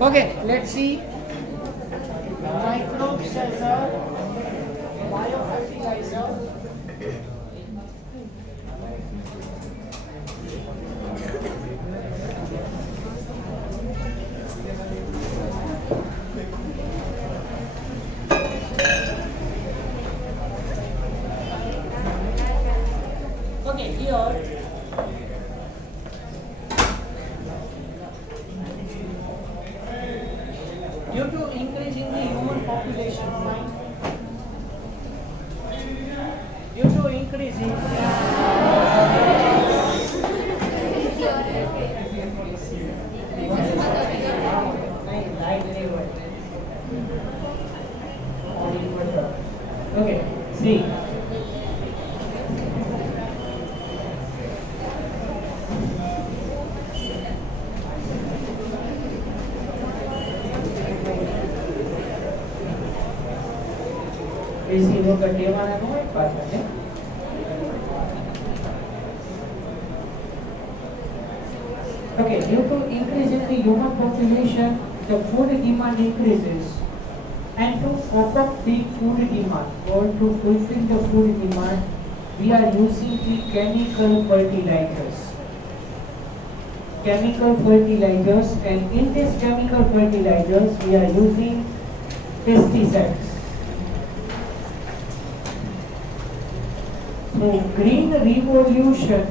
Okay, let's see microbes as a biofertilizer. Okay, here due to increase in the human population, due to increase in okay, see. Residual kedewanan no pattern. Okay, due to increase in the human population, the food demand increases, and to cope up the food demand or to fulfill the food demand, we are using the chemical fertilizers. Chemical fertilizers, and in these chemical fertilizers, we are using pesticides. So green revolution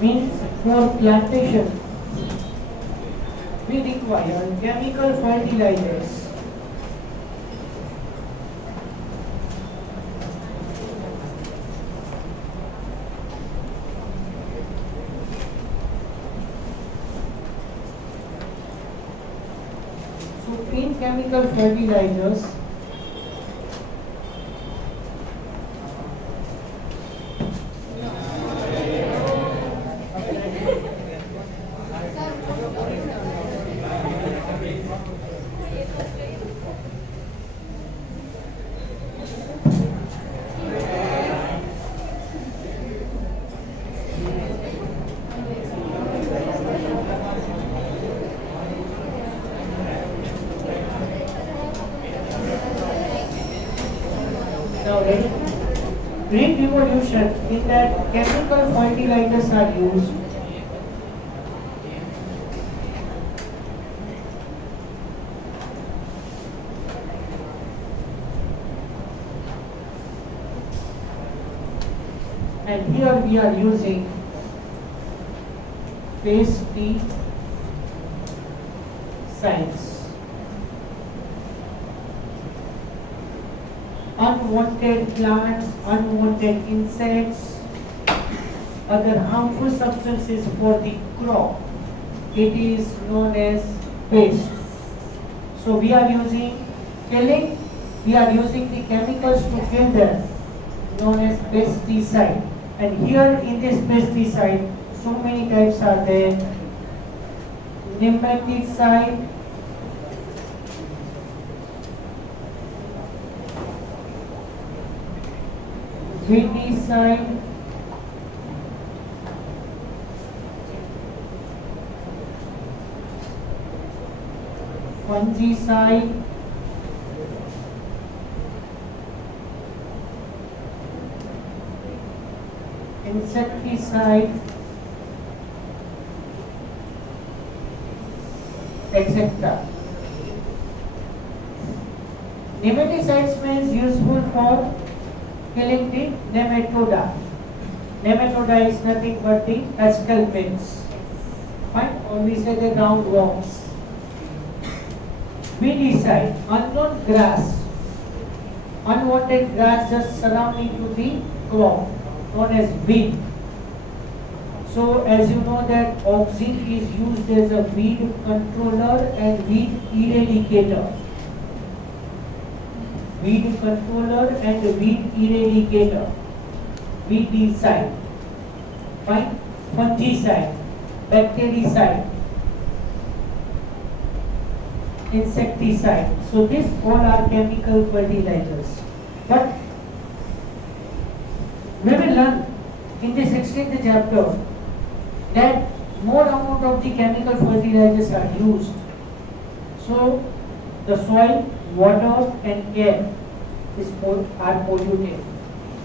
means for plantation we require chemical fertilizers. In chemical fertilizers, green revolution in that chemical fertilizers are used and here we are using pesticides. Unwanted plants, unwanted insects, other harmful substances for the crop. It is known as pest. So we are using killing, we are using the chemicals to kill them, known as pesticide. And here in this pesticide, so many types are there. Nematicide, weedicide, fungicide, insecticide, etc. Nematicides means useful for killing the nematoda. Nematoda is nothing but the esculpins. Fine? Or we say the roundworms. Weedicide, unknown grass. Unwanted grass just surrounding to the crop, known as weed. So as you know that auxin is used as a weed controller and weed eradicator. Weed controller and weed eradicator. Weedicide. Fine? Fungicide, bactericide, insecticide. So these all are chemical fertilizers. But we will learn in the 16th chapter that more amount of the chemical fertilizers are used. So the soil, water and air are polluted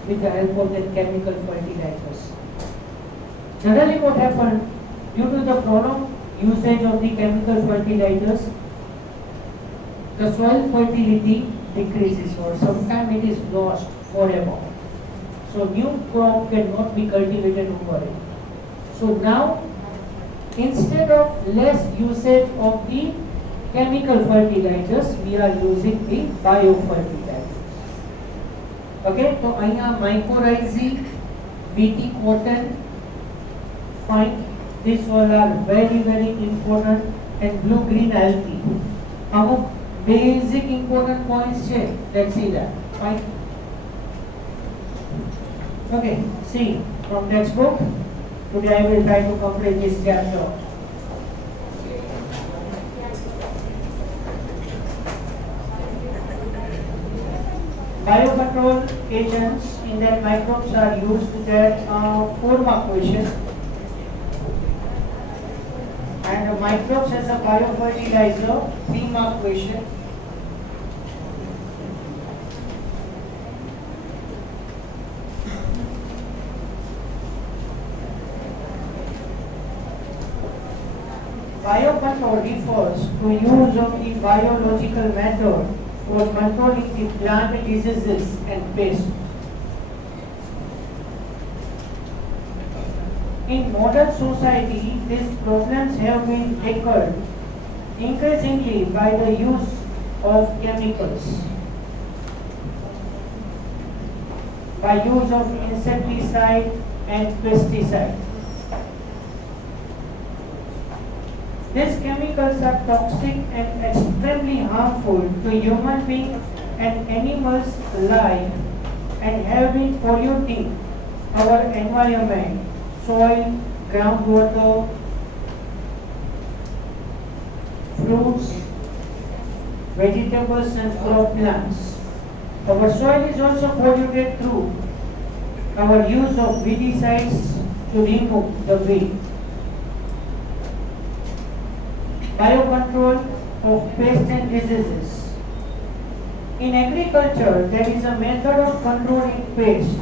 with the help of the chemical fertilizers. Generally what happened, due to the prolonged usage of the chemical fertilizers, the soil fertility decreases or sometimes it is lost forever. So new crop cannot be cultivated over it. So now instead of less usage of the chemical fertilizers, we are using the biofertilizers. Okay, so અહીંયા mycorrhizae, BT cotton, fine. These all are very important, and blue green algae. Among basic important points here. Let's see that. Fine. Okay, see from textbook. Today I will try to complete this chapter. Biocontrol agents in that microbes are used to get 4-mark question. And microbes as a biofertilizer, 3-mark question. Biocontrol refers to use of the biological method for controlling the plant diseases and pests. In modern society, these problems have been tackled increasingly by the use of chemicals, by use of insecticide and pesticide. These chemicals are toxic and extremely harmful to human beings and animals alike and have been polluting our environment, soil, groundwater, fruits, vegetables and crop plants. Our soil is also polluted through our use of weedicides to remove the weed. Biocontrol of pests and diseases. In agriculture, there is a method of controlling pests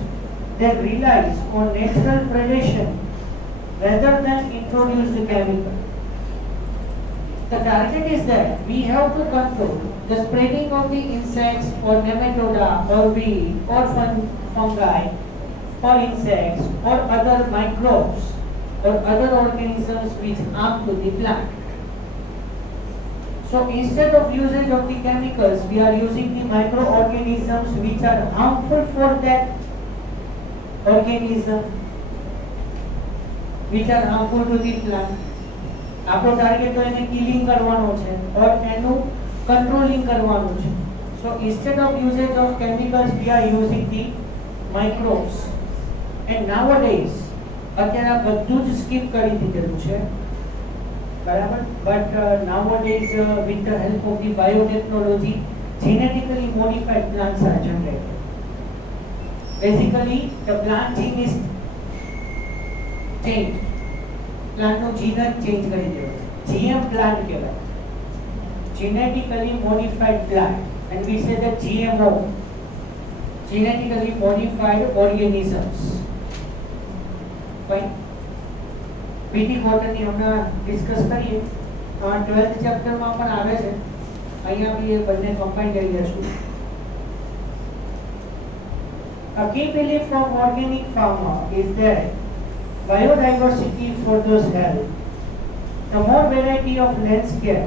that relies on natural predation rather than introduced chemical. The target is that we have to control the spreading of the insects or nematoda or weed or fungi or insects or other microbes or other organisms which harm to the plant. So instead of usage of the chemicals, we are using the microorganisms which are harmful for that organism, which are harmful to the plant. આપણો target તો એને killing કરવાનો છે or એનું controlling કરવાનું છે. So instead of usage of chemicals, we are using the microbes. And nowadays, અત્યારે આ બધું જ સ્કીપ કરી દીધેલું છે. બરાબર? But nowadays, with the help of the biotechnology, genetically modified plants are generated. Basically, the plant gene is changed. Plant no gene change કરી દેવો. GM plant કહેવાય. Genetically modified plant, and we say that GMO, genetically modified organisms. Fine. BT cotton ની હમણાં discuss કરીએ. 12th chapter માં પણ આવે છે. અહીંયા બી એ બંને કમ્બાઈન કરી લેશું. A key belief of organic farmer is that biodiversity furthers health. The more variety of landscape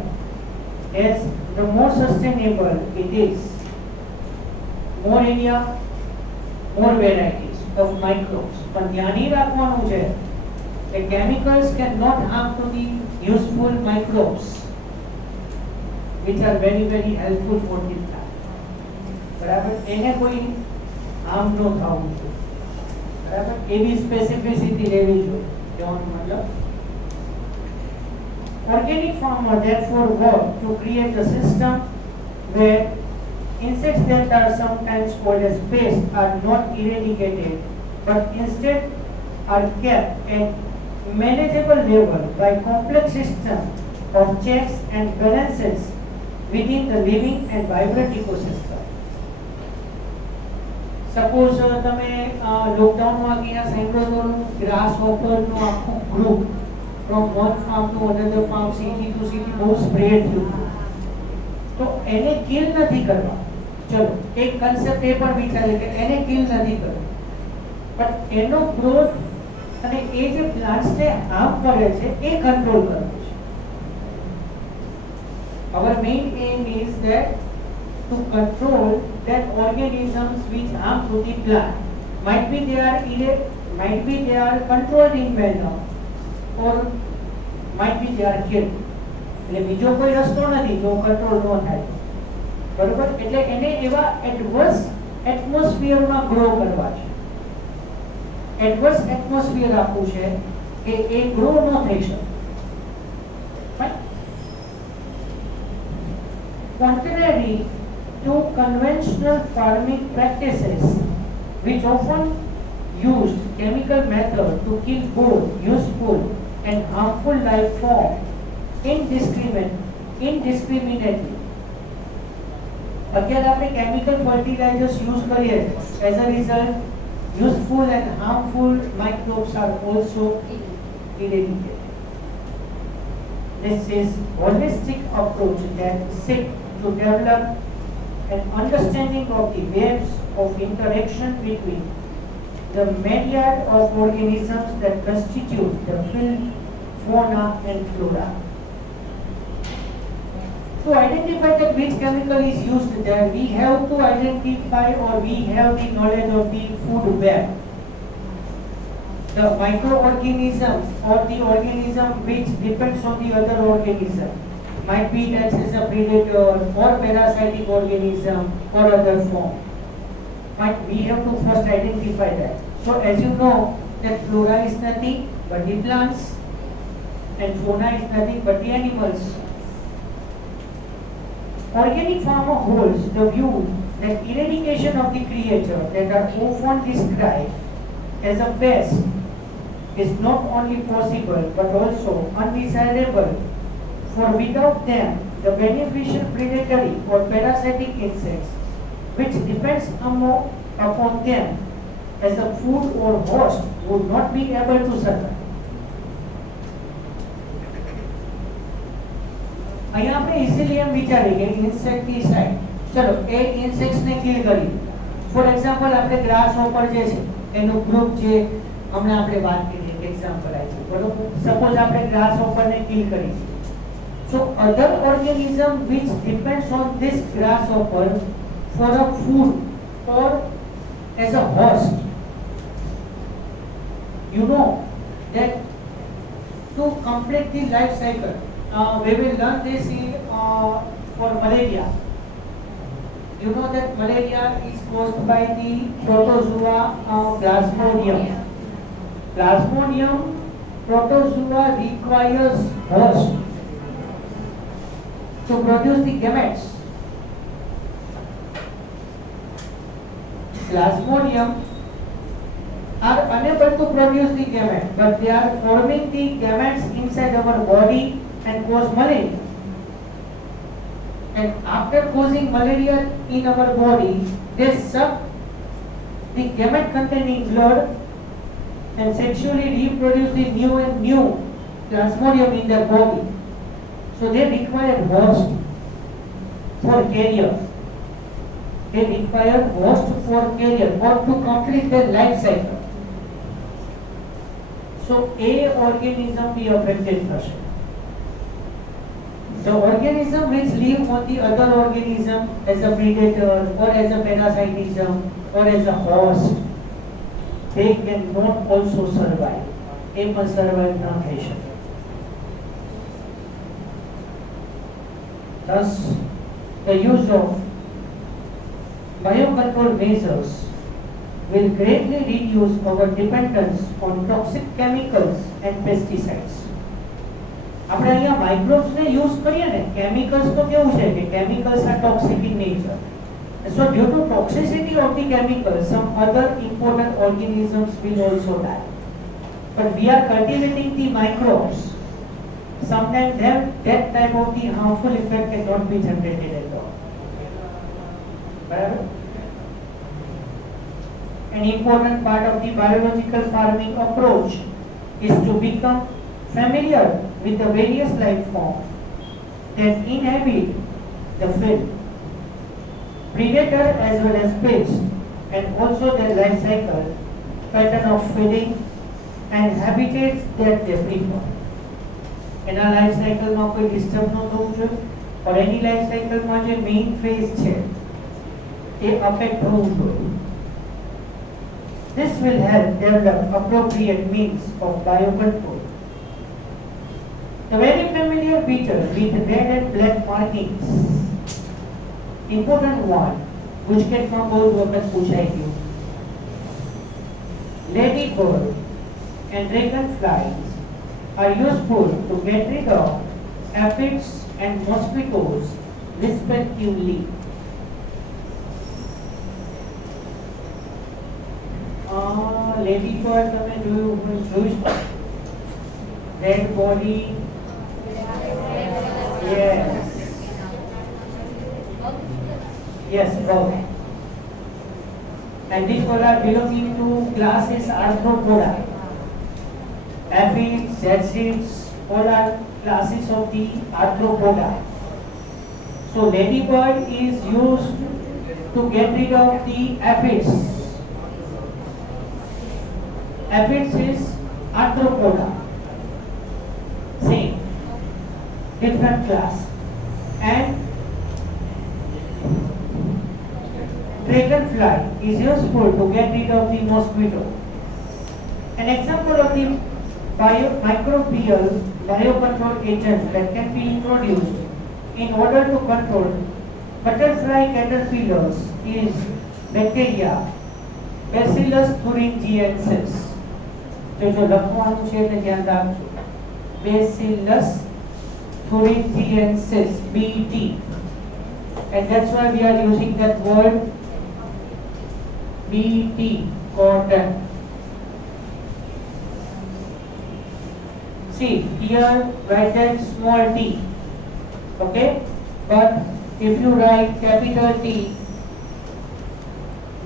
is, the more sustainable it is. More area, more varieties of microbes. પણ ધ્યાન એ રાખવાનું છે કે chemicals cannot harm to the useful microbes which are very helpful for the plant. બરાબર? એને કોઈ harm ન થવું જોઈએ. બરાબર? એવી સ્પેસિફિસિટી રહેવી જોઈએ. કહેવાનો મતલબ organic farmer therefore work to create a system where insects that are sometimes called as pests are not eradicated but instead are kept at manageable level by complex system of checks and balances within the living and vibrant ecosystem. Suppose તમે lockdown માં અહીંયા સાંભળ્યું grass hopper નું આખું group from one farm to another farm, city to city બહુ spread થયું, તો એને કિલ નથી કરવા. ચલો એક કન્સેપ્ટ એ પણ વિચારે કે એને કિલ નથી કરવું, બટ એનો ગ્રોથ અને એ જે પ્લાન્ટ્સને હાર્મ કરે છે એ કંટ્રોલ કરવું છે. Our main aim is that to control that organisms which harm to the plant. Might be they are controlled in manner, or might be they are killed. એટલે બીજો કોઈ રસ્તો નથી જો કંટ્રોલ ન થાય, બરોબર? એટલે એને એવા એડવર્સ એટમોસ્ફિયરમાં ગ્રો કરવા છે, એડવર્સ એટમોસ્ફિયર આપવું છે કે એ ગ્રો ન થઈ શકે. Contrary to conventional farming practices, which often use chemical method to kill both useful and harmful life form indiscriminately. અત્યારે આપણે chemical fertilizers use કરીએ, as a result useful and harmful microbes are also eradicated. This is holistic approach that seeks to develop an understanding of the webs of interaction between the myriad of organisms that constitute the field, fauna and flora. To identify that which chemical is used there, we have to identify, or we have the knowledge of the food web. The microorganism or the organism which depends on the other organism. Might be that is a predator or parasitic organism or other form. We have to first identify that. So as you know that flora is nothing but the plants and fauna is nothing but the animals. Organic farmer holds the view that eradication of the creatures that are often described as a pest is not only possible but also undesirable. For without them, the beneficial predatory or parasitic insects, which depends upon them as a food or host, would not be able to survive. અહીંયા આપણે easily એમ વિચારીએ કે insecticide, ચલો એ ઇન્સેક્ટ્સને kill કરી. For example આપણે grass hopper જે છે એનું ગ્રુપ જે હમણાં આપણે વાત કરી, એક્ઝામ્પલ આપ્યું, બરોબર? સપોઝ આપણે ગ્રાસ હોપરને કિલ કરી. So other organism which depends on this grasshopper for a food or as a host, you know that to complete the life cycle, we will learn this for malaria. You know that malaria is caused by the protozoa Plasmodium. Plasmodium protozoa requires host to produce the gametes. Plasmodium are unable to produce the gametes, but they are forming the gametes inside our body and cause malaria. And after causing malaria in our body, they suck the gamete containing blood and sexually reproduce the new and new Plasmodium in their body. So they require host for carrier. They require host for carrier or to complete their life cycle. So a organism be affected first. The organism which live on the other organism as a predator or as a parasitism or as a host, they cannot also survive. They must survive not nation. Thus, the use of biocontrol measures will greatly reduce our dependence on toxic chemicals and pesticides. આપણે અહીંયા microbes ને use કરીએ ને, chemicals તો કેવું છે કે chemicals are toxic in nature. So due to toxicity of the chemicals, some other important organisms will also die. but we are cultivating the microbes. Sometimes that type of the harmful effect cannot be generated at all. Right? An important part of the biological farming approach is to become familiar with the various life forms that inhabit the field, predator as well as pest, and also their life cycle, pattern of feeding, and habitats that they prefer. એના life સાયકલમાં કોઈ disturb ન થવું જોઈએ, or any life cycle માં જે main phase છે એ affect થવું જોઈએ. This will help develop appropriate means of biocontrol. The very familiar beetle with red and black markings, important one, which can compose વખત પૂછાઈ ગયું. Ladybird and dragonflies are useful to get rid of aphids and mosquitoes respectively. Ladybird તમે જોયું red body, yes both, and these all are belonging to classes Arthropoda. Aphids, seeds, all are classes of the Arthropoda. So ladybird is used to get rid of the aphids. Aphids is Arthropoda, same, different class. And dragonfly is useful to get rid of the mosquito. An example of the microbial biocontrol agents that can be introduced in order to control butterfly caterpillars is bacteria Bacillus thuringiensis. जो લખવાનું છે તે ધ્યાન રાખજો. Bacillus thuringiensis, BT, and that's why we are using that word BT, cotton. See here, write that small t, okay, but if you write capital T,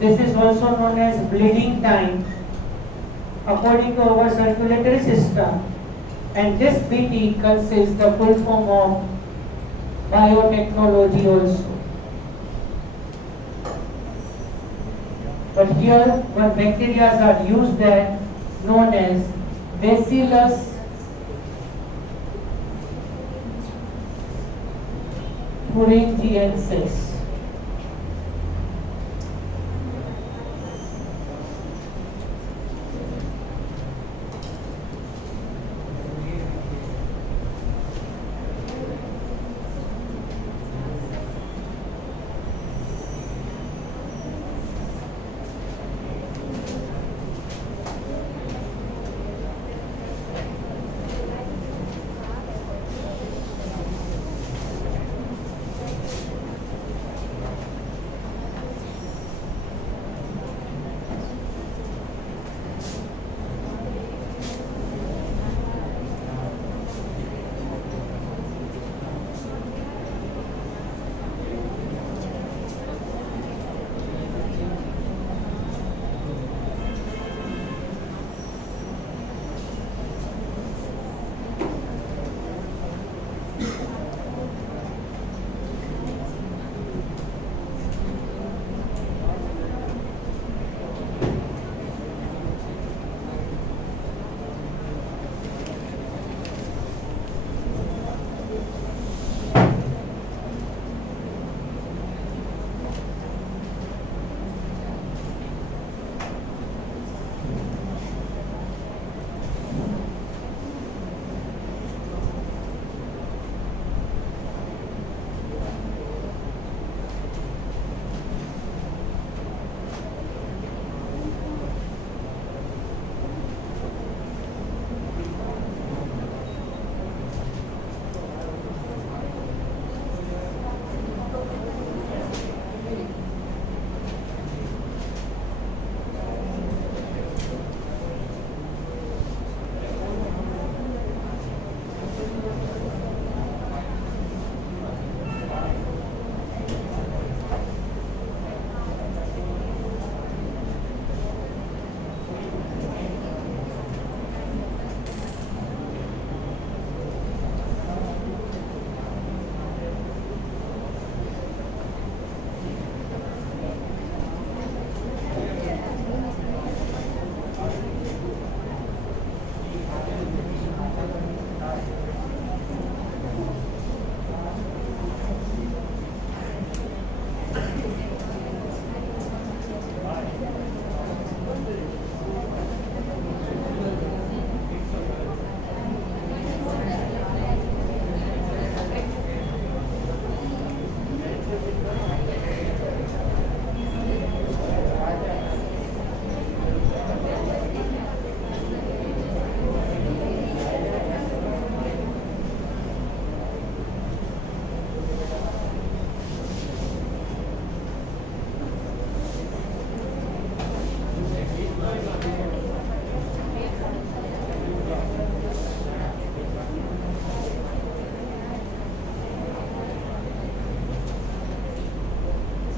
this is also known as bleeding time according to our circulatory system, and this BT consists the full form of biotechnology also. But here when bacteria are used that known as Bacillus thuringiensis.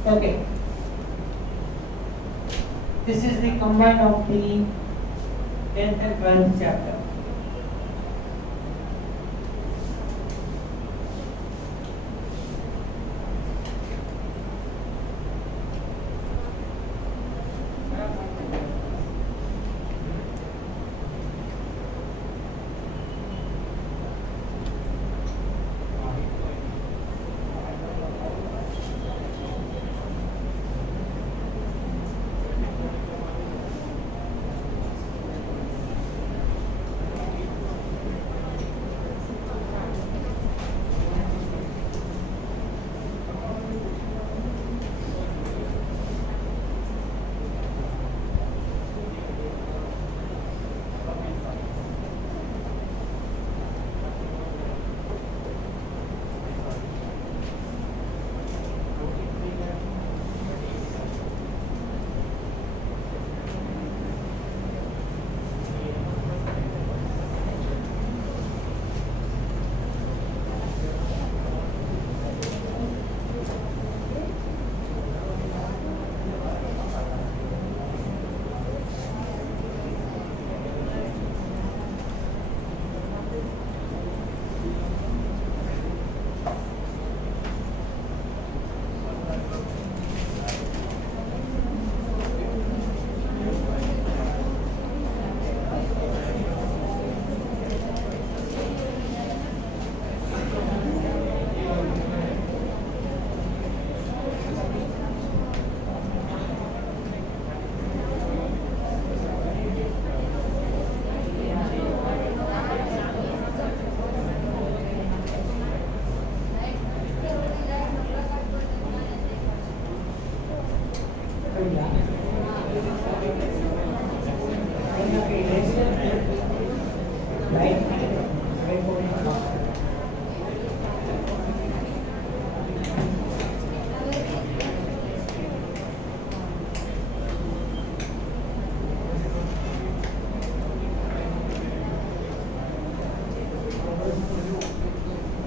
Okay. This is the combine of the 10th and 12th chapter.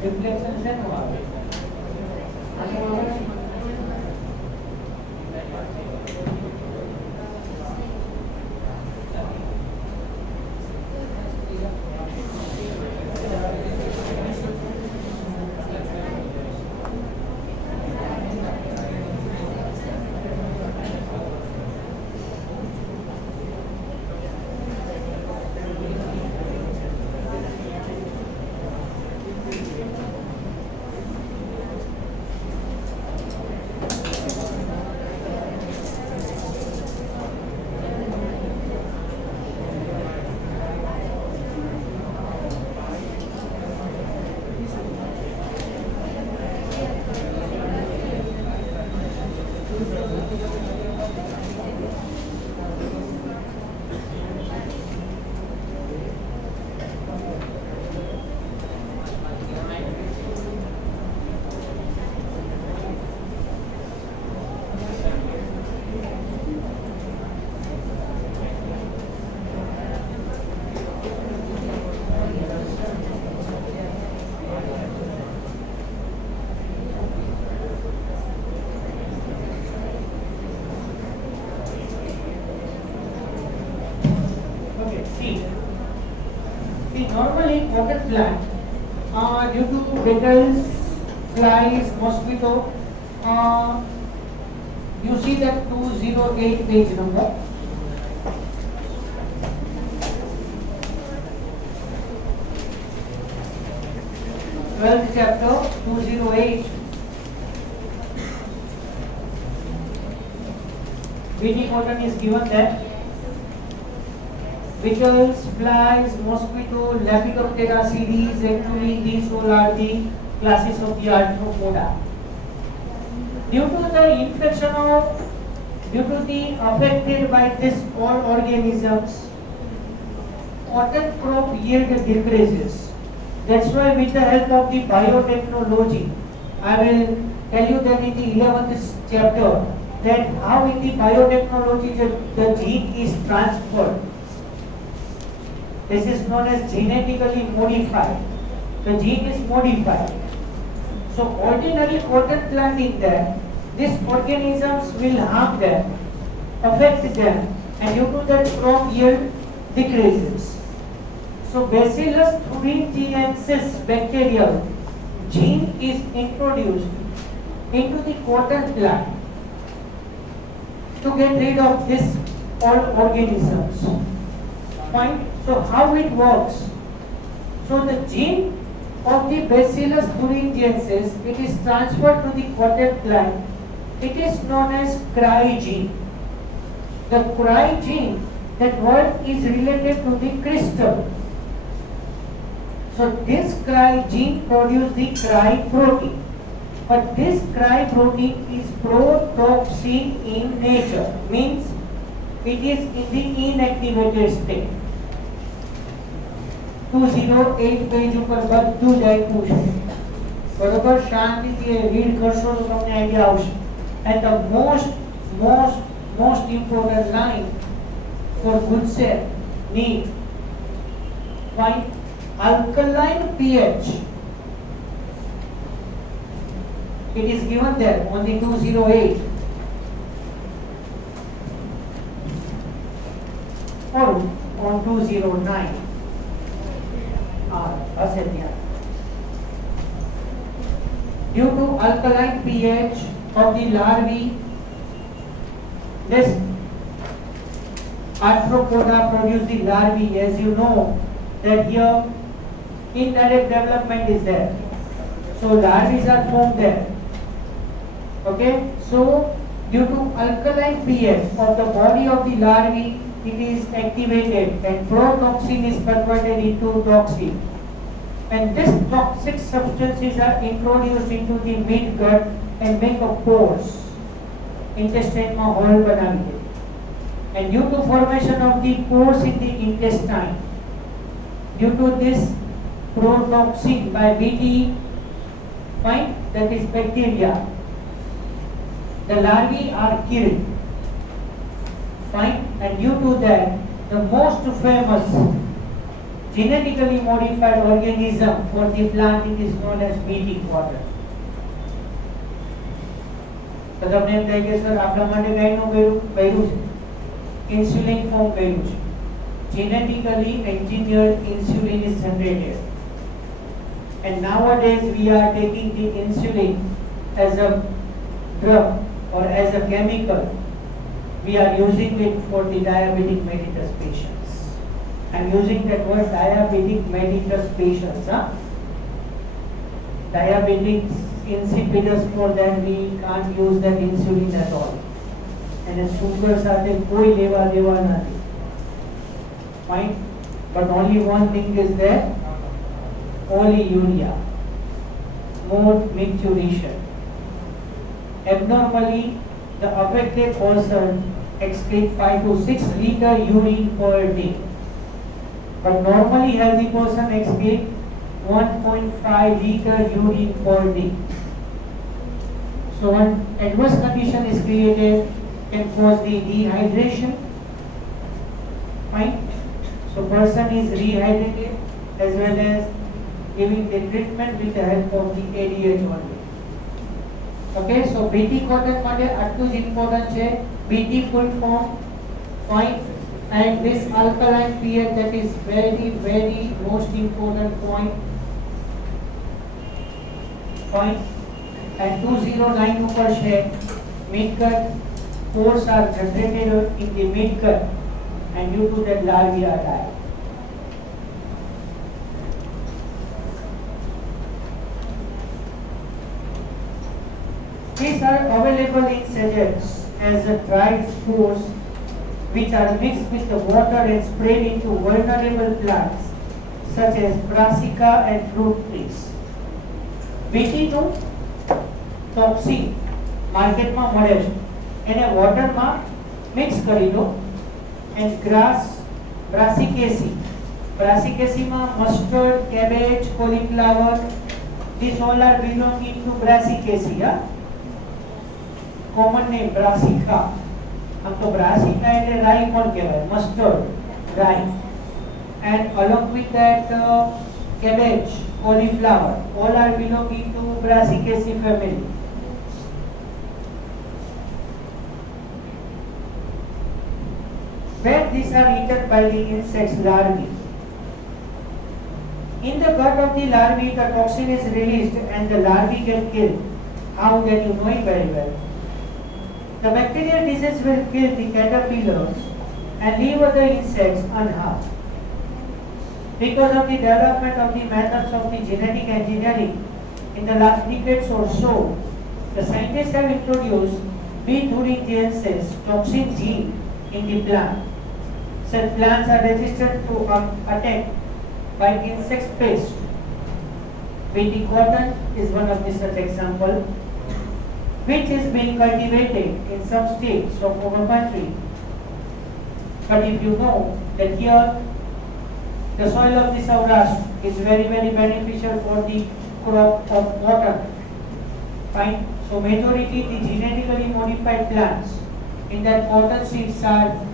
Reflection से हुआ normally cotton plant due to beetles, flies, mosquito, you see that 208 page number. Twelfth chapter 208. BT cotton is given that beetles, flies, mosquito, Lepidoptera series, actually these all are the classes of the arthropoda. Due to the infection of, due to the affected by this all organisms, cotton crop yield decreases. That's why with the help of the biotechnology, I will tell you that in the 11th chapter that how in the biotechnology the gene is transferred. This is known as genetically modified. The gene is modified. So ordinary cotton plant in that, these organisms will harm them, affect them, and due to that crop yield decreases. So Bacillus thuringiensis bacterial gene is introduced into the cotton plant to get rid of these all organisms. Fine. So how it works? So the gene of the Bacillus thuringiensis, it is transferred to the cotton plant. It is known as cry gene. The cry gene, that word is related to the crystal. So this cry gene produces the cry protein. But this cry protein is protoxin in nature, means it is in the inactivated state. 208 page ઉપર બધું જ આપ્યું છે, બરોબર? શાંતિથી read કરશો તો તમને આઈડિયા આવશે. And the most important line for good cell need find alkaline pH. It is given there on the 208 or on 209. Due to alkaline pH of the larvae, this arthropoda produce the larvae. As you know that here indirect development is there, so larvae are formed there. Okay, so due to alkaline pH of the body of the larvae, it is activated and protoxin is converted into toxin, and this toxic substances are introduced into the midgut and make a pores, intestine ma hole banavi de. And due to formation of the pores in the intestine, due to this protoxin by Bt, fine, that is bacteria, the larvae are killed. Fine, and due to that, the most famous genetically modified organism for the plant, it is known as Bt quarter. તો તમને એમ થાય કે sir આપણા માટે કઈનું કર્યું છે? Insulin form કર્યું છે. Genetically engineered insulin is generated, and nowadays we are taking the insulin as a drug or as a chemical. We are using it for the diabetic mellitus patients. I am using that word diabetic mellitus patients. Diabetic insipidus, for that we can't use that insulin at all. And sugar સાથે કોઈ લેવા દેવા નથી. Fine, but only one thing is there, polyuria, mode micturition. Abnormally, the affected person excretes 5 to 6 liter urine per day, but normally healthy person excretes 1.5 liter urine per day. So when adverse condition is created, can cause the dehydration. Fine. So person is rehydrated as well as giving the treatment with the help of the ADH only. Okay, so BT cotton માટે આટલું જ important છે. BT full form, fine, and this alkaline pH, that is very most important point. Fine, and 209 ઉપર છે midgut. Pores are generated in the midgut, and due to that larvae are died. These are available in sachets as a dried spores, which are mixed with the water and sprayed into vulnerable plants such as brassica and fruit trees. BT નું toxin માર્કેટમાં મળે છે, એને વોટરમાં mix કરી દો. and grass, brassicaceae માં mustard, cabbage, cauliflower, these all are belonging to brassicaceae. Common name brassica. આમ તો brassica એટલે રાઈ પણ કહેવાય, mustard, રાઈ. And along with that cabbage, cauliflower, all are belonging to brassicaceae family. where these are eaten by the insect's larvae. In the gut of the larvae, the toxin is released and the larvae get killed. How that you know it very well. The bacterial disease will kill the caterpillars and leave other insects unharmed. Because of the development of the methods of the genetic engineering in the last decades or so, the scientists have introduced B-thuringiensis toxin gene in the plant. Such plants are resistant to attack by insect pests. BT cotton is one of the such example, which is being cultivated in some states of our country. But if you know that here the soil of the Saurashtra is very beneficial for the crop of cotton. Fine. So majority the genetically modified plants in that cotton seeds are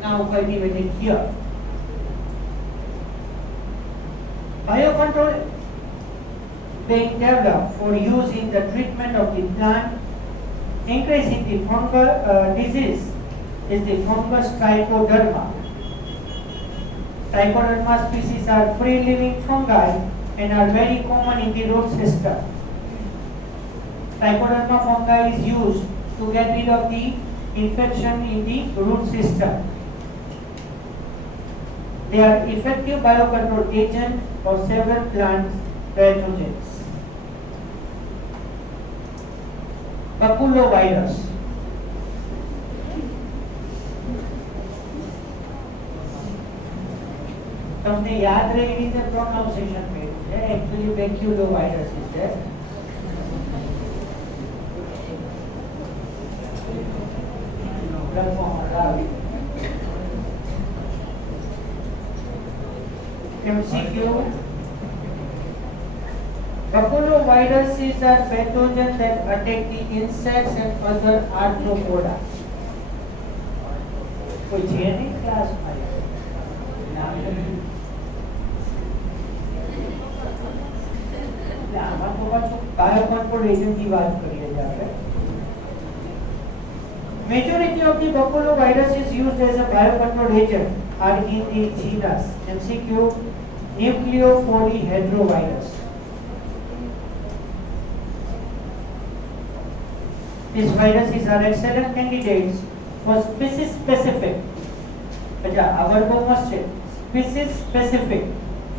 now cultivated here. Biocontrol being developed for use in the treatment of the plant, increasing the fungal disease is the fungus trichoderma. Trichoderma species are free-living fungi and are very common in the root system. Trichoderma fungi is used to get rid of the infection in the root system. They are effective biocontrol agent for several plant pathogens. Baculovirus. તમને યાદ રહે એ રીતે pronunciation કર્યું છે actually બેક્યુલોવાયરસ છે MCQ. Baculoviruses are pathogens that attack the insects and other arthropoda. कोई છે નહીં ક્લાસમાં આમાં તો પાછું બાયોકન્ટ્રોલ એજન્ટની વાત કરીએ છીએ આપણે. Majority of the baculoviruses used as a biocontrol agent are in the genus MCQ nucleopolyhedrovirus. These viruses are excellent candidates for species specific. अच्छा, our bonus है species specific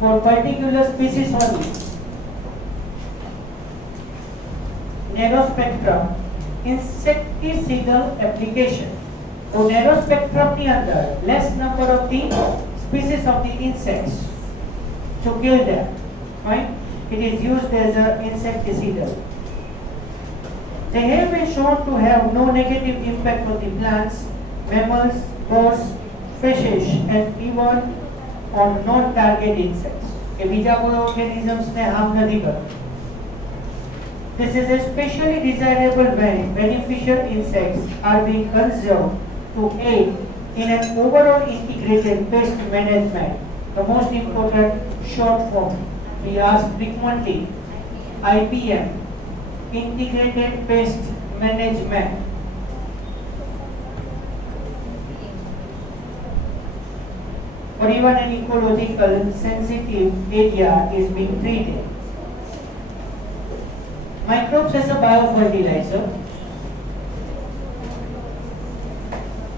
for particular species only. Narrow spectrum insecticidal application. So narrow spectrum ni under less number of the species of the insects to kill them. Right? It is used as an insecticidal. They have been shown to have no negative impact on the plants, mammals, birds, fishes, and even on non-target insects. કે બીજા કોઈ organisms ને harm નથી કરતા. This is especially desirable when beneficial insects are being conserved to aid in an overall integrated pest management. The most important short form we ask frequently, IPM, integrated pest management. Or even an ecological sensitive area is being treated. Microbes as a biofertilizer.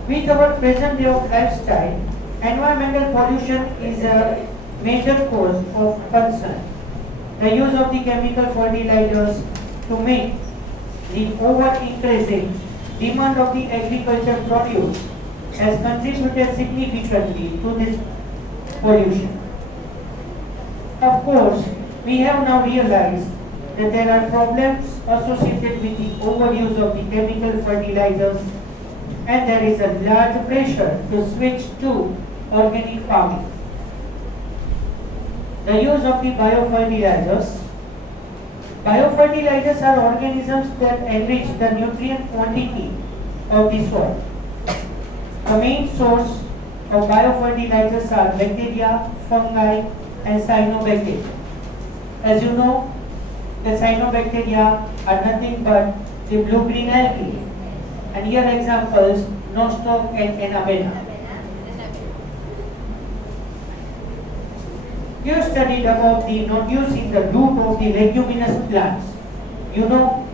With our present day of lifestyle, environmental pollution is a major cause of concern. The use of the chemical fertilizers to meet the over-increasing demand of the agriculture produce has contributed significantly to this pollution. Of course, we have now realized that there are problems associated with the overuse of the chemical fertilizers and there is a large pressure to switch to organic farming. The use of the biofertilizers. Biofertilizers are organisms that enrich the nutrient quantity of the soil. The main source of biofertilizers are bacteria, fungi, and cyanobacteria. As you know, the cyanobacteria are nothing but the blue-green algae. And here examples, nostoc and anabaena. You studied about the nodules in the root of the leguminous plants. You know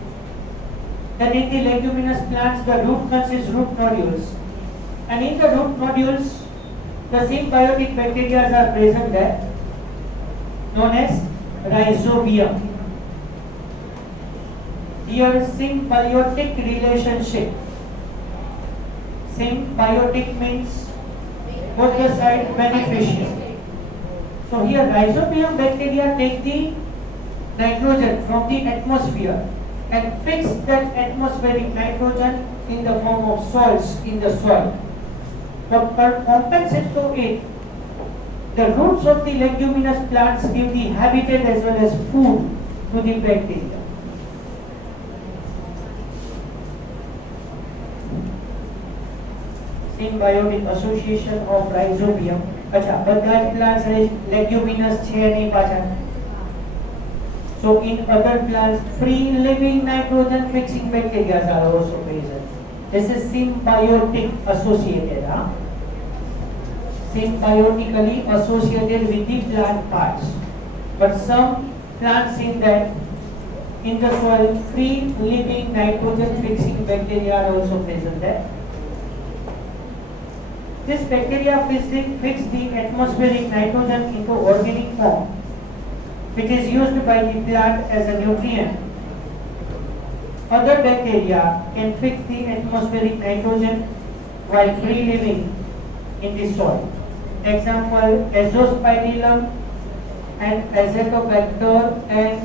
that in the leguminous plants the root consists root nodules, and in the root nodules the symbiotic bacteria are present there, known as rhizobium. Here symbiotic relationship. Symbiotic means both the side beneficial. So here rhizobium bacteria take the nitrogen from the atmosphere and fix that atmospheric nitrogen in the form of salts in the soil. But to compensate to it, the roots of the leguminous plants give the habitat as well as food to the bacteria. Symbiotic association of rhizobium. अच्छा, બધા જ plants leguminous છે નહીં પાછા. So in other plants, free living nitrogen fixing bacteria are also present. This is symbiotic associated. Symbiotically associated with the plant parts. But some plants in that in the soil, free living nitrogen fixing bacteria are also present there. This bacteria fix the atmospheric nitrogen into organic form, which is used by the plant as a nutrient. Other bacteria can fix the atmospheric nitrogen while free living in the soil. Example, azospirillum and azotobacter and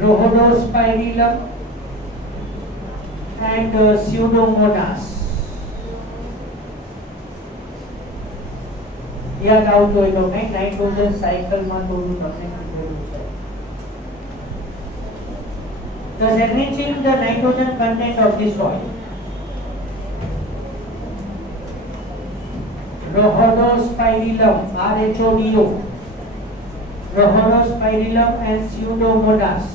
rhodospirillum and pseudomonas. યાદ આવતું હોય તો કંઈક nitrogen સાયકલમાં થોડું તમને કીધેલું છે. Thus enriching the nitrogen content of the soil. Rhodospirillum, RHODO, Rhodospirillum and Pseudomonas.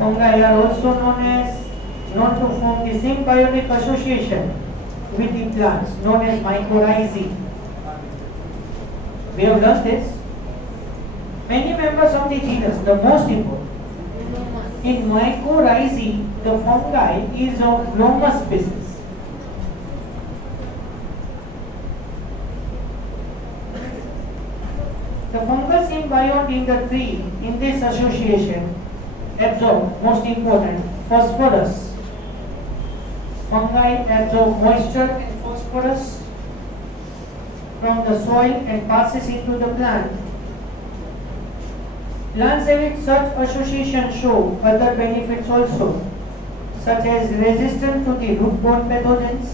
Fungi are also known to form the symbiotic association with the plants, known as mycorrhizae. We have learned this. Many members of the genus, the most important. In mycorrhizae, the fungi is of glomus species. The fungal symbiote in the tree in this association absorb, most important, phosphorus. Fungi absorb moisture and phosphorus from the soil and passes into the plant. Plants having such association show other benefits also, such as resistance to the root-borne pathogens,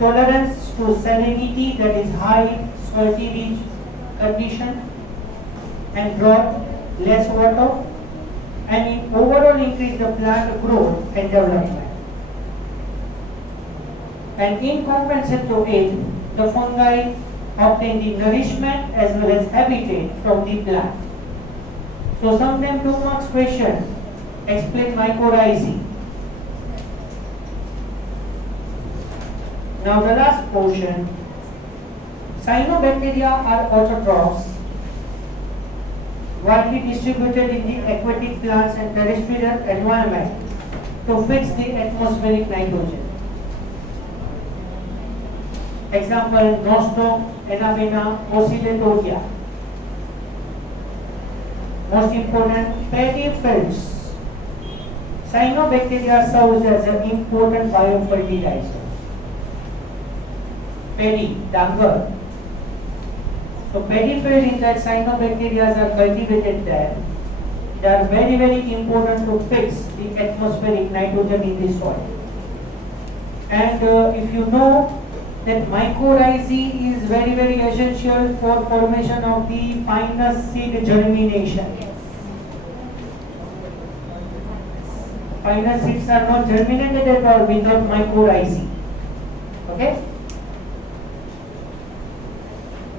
tolerance to salinity, that is high salty rich condition, and drought, less water, and in overall increase the plant growth and development. And in compensation to it, the fungi obtain the nourishment as well as habitat from the plant. So sometimes 2 marks question, explain mycorrhizae. Now the last portion, cyanobacteria are autotrophs, widely distributed in the aquatic plants and terrestrial environment to fix the atmospheric nitrogen. Example, Nostoc, Enamena, Oscillatoria. Most important, paddy fields. Cyanobacteria serves as an important biofertilizer. Paddy, dangar. So paddy field in that cyanobacteria are cultivated there. They are very, very important to fix the atmospheric nitrogen in the soil. And if you know that mycorrhizae is very, very essential for formation of the pinus seed germination. Pinus seeds are not germinated at all without mycorrhizae. Okay?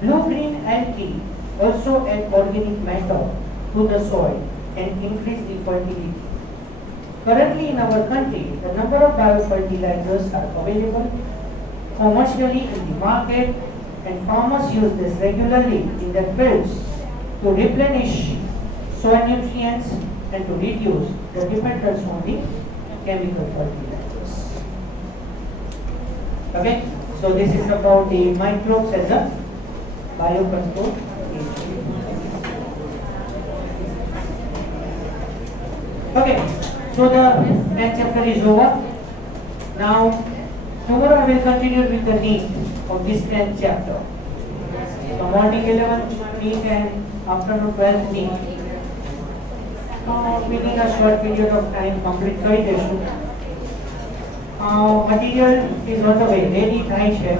Blue-green algae also add organic matter to the soil and increase the fertility. Currently in our country, the number of biofertilizers are available commercially in the market, and farmers use this regularly in their fields to replenish soil nutrients and to reduce the dependence on the chemical fertilizers. Okay, so this is about the microbes as a biocontrol agent. Okay, so the next chapter is over. Now, tomorrow I will continue with the NEET of this 10th chapter. So morning 11th NEET and afternoon 12th NEET. Within a short period of time complete કરી દેશું. Material is on the way, ready થાય છે.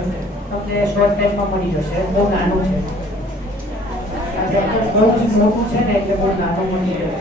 તમને short time માં મળી જશે. બહુ નાનું છે. આ ચેપ્ટર બહુ જ મોટું છે ને એટલે બહુ નાનું મળી જશે.